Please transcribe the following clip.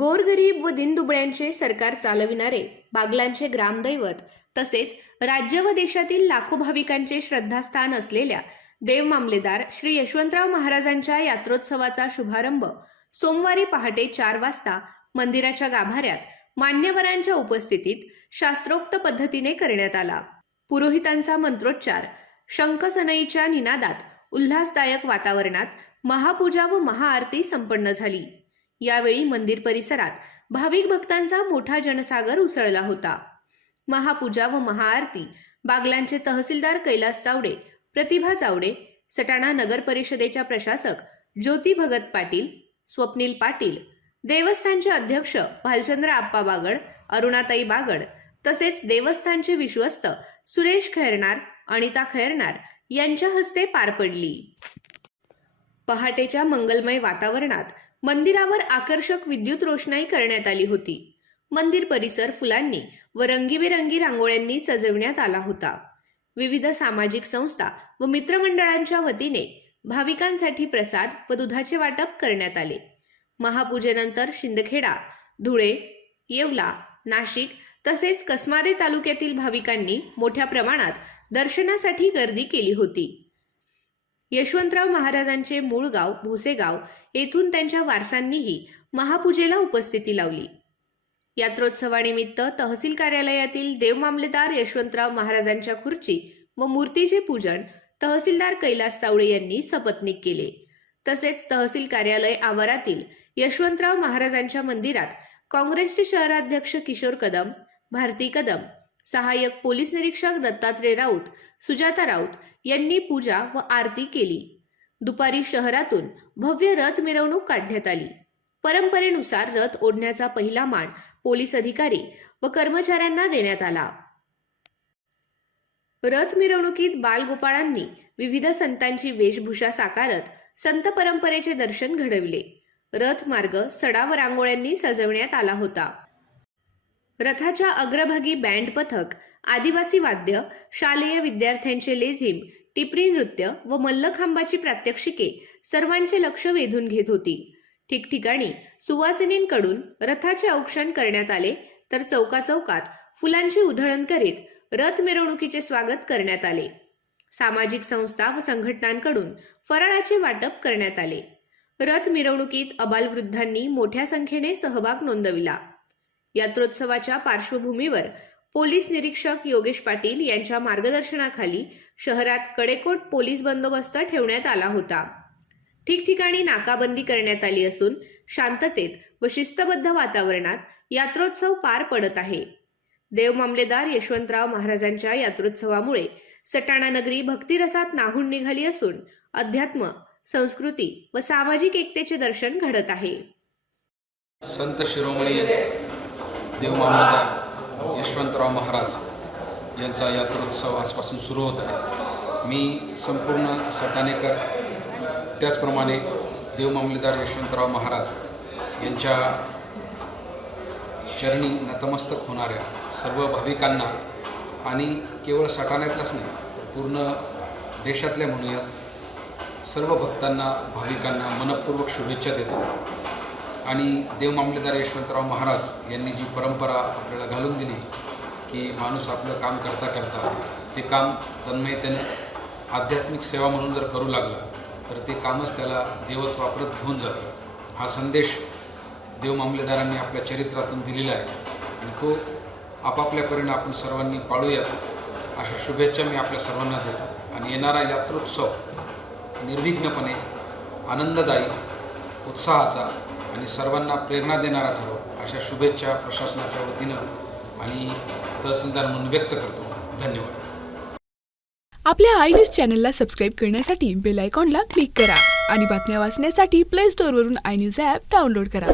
गोरगरीब व दिनदुबळ्यांचे सरकार चालविणारे बागलांचे ग्रामदैवत तसेच राज्य व देशातील लाखो भाविकांचे श्रद्धास्थान असलेल्या देवमामलेदार श्री यशवंतराव महाराजांच्या यात्रोत्सवाचा शुभारंभ सोमवारी पहाटे 4 वाजता मंदिराच्या गाभाऱ्यात मान्यवरांच्या उपस्थितीत शास्त्रोक्त पद्धतीने करण्यात आला। पुरोहितांचा मंत्रोच्चार, शंखसनईच्या निनादात उल्हासदायक वातावरणात महापूजा व महाआरती संपन्न झाली। यावेळी मंदिर परिसरात भाविक भक्तांचा मोठा जनसागर उसळला होता। महापूजा व महाआरती बागलांचे तहसीलदार कैलास चावडे, प्रतिभा चावडे, सटाणा नगर परिषदेच्या प्रशासक ज्योती भगत पाटील, स्वप्नील पाटील, देवस्थानचे अध्यक्ष भालचंद्र आप्पा बागड, अरुणाताई बागड तसेच देवस्थानचे विश्वस्त सुरेश खैरनार, अनिता खैरनार यांच्या हस्ते पार पडली। पहाटेच्या मंगलमय वातावरणात मंदिरावर आकर्षक विद्युत रोषणाई करण्यात आली होती। मंदिर परिसर फुलांनी व रंगीबेरंगी रांगोळ्यांनी सजविण्यात आला होता। विविध सामाजिक संस्था व मित्रमंडळांच्या वतीने भाविकांसाठी प्रसाद व दुधाचे वाटप करण्यात आले। महापूजेनंतर शिंदखेडा, धुळे, येवला, नाशिक तसेच कसमादे तालुक्यातील भाविकांनी मोठ्या प्रमाणात दर्शनासाठी गर्दी केली होती। यशवंतराव महाराजांचे मूळ गाव भोसेगाव येथून त्यांच्या वारसांनीही महापूजेला उपस्थिती लावली। यात्रोत्सवानिमित्त तहसील कार्यालयातील देवमामलेदार यशवंतराव महाराजांच्या खुर्ची व मूर्तीचे पूजन तहसीलदार कैलास चावडे यांनी सपत्नीक केले। तसेच तहसील कार्यालय आवारातील यशवंतराव महाराजांच्या मंदिरात काँग्रेसचे शहराध्यक्ष किशोर कदम, भारती कदम, सहाय्यक पोलीस निरीक्षक दत्तात्रय राऊत, सुजाता राऊत यांनी पूजा व आरती केली। दुपारी शहरातून भव्य रथ मिरवणूक काढण्यात आली। परंपरेनुसार रथ ओढण्याचा पहिला मान पोलीस अधिकारी व कर्मचाऱ्यांना देण्यात आला। रथ मिरवणुकीत बालगोपाळांनी विविध संतांची वेशभूषा साकारत संत परंपरेचे दर्शन घडविले। रथ मार्ग सडा व रांगोळ्यांनी सजवण्यात आला होता। रथाच्या अग्रभागी बँड पथक, आदिवासी वाद्य, शालेय विद्यार्थ्यांचे लेझिम, टिपरी नृत्य व मल्लखांबाची प्रात्यक्षिके सर्वांचे लक्ष वेधून घेत होती। ठिकठिकाणी सुवासिनींकडून रथाचे औक्षण करण्यात आले, तर चौकाचौकात फुलांची उधळण करीत रथ मिरवणुकीचे स्वागत करण्यात आले। सामाजिक संस्था व संघटनांकडून फराळाचे वाटप करण्यात आले। रथ मिरवणुकीत अबालवृद्धांनी मोठ्या संख्येने सहभाग नोंदविला। यात्रोत्सवाच्या पार्श्वभूमीवर पोलीस निरीक्षक योगेश पाटील यांच्या मार्गदर्शनाखाली शहरात कडेकोट पोलीस बंदोबस्त ठेवण्यात आला होता। ठिकठिकाणी नाकाबंदी करण्यात आली असून शांततेत व शिस्तबद्ध वातावरणात यात्रोत्सव पार पडत आहे। देवमामलेदार यशवंतराव महाराजांच्या यात्रोत्सवामुळे सटाणा नगरी भक्तिरसात न्हाऊन निघाली असून अध्यात्म, संस्कृती व सामाजिक एकतेचे दर्शन घडत आहे। संत शिरोमणी देवमामलेदार यशवंतराव महाराज यांचा यात्रोत्सव आजपासून सुरू होत आहे। मी संपूर्ण सटाणेकर, त्याचप्रमाणे देवमामलेदार यशवंतराव महाराज यांच्या चरणी नतमस्तक होणाऱ्या सर्व भाविकांना आणि केवळ सटाण्यातल्याच नाही तर पूर्ण देशातल्या म्हणूयात सर्व भक्तांना, भाविकांना मनपूर्वक शुभेच्छा देतो। आणि देवमामलेदार यशवंतराव महाराज यांनी जी परंपरा आपल्याला घालून दिली की माणूस आपलं काम करता करता ते काम तन्मयतेने आध्यात्मिक सेवा म्हणून जर करू लागला तर ते कामच त्याला देवत्व वापरत घेऊन जातं। हा संदेश देवमामलेदारांनी आपल्या चरित्रातून दिलेला आहे आणि तो आपापल्या परीने आपण सर्वांनी पाळूयात अशा शुभेच्छा मी आपल्या सर्वांना देतो। आणि येणारा यात्रोत्सव निर्विघ्नपणे आनंददायी, उत्साहाचा आणि सर्वांना प्रेरणा देणारा ठरो अशा शुभेच्छा प्रशासनाच्या वतीनं आणि तहसीलदार म्हणून व्यक्त करतो। धन्यवाद। आपल्या आय न्यूज चॅनलला सबस्क्राईब करण्यासाठी बेल आयकॉनला क्लिक करा आणि बातम्या वाचण्यासाठी प्ले स्टोअरवरून आय न्यूज ॲप डाउनलोड करा।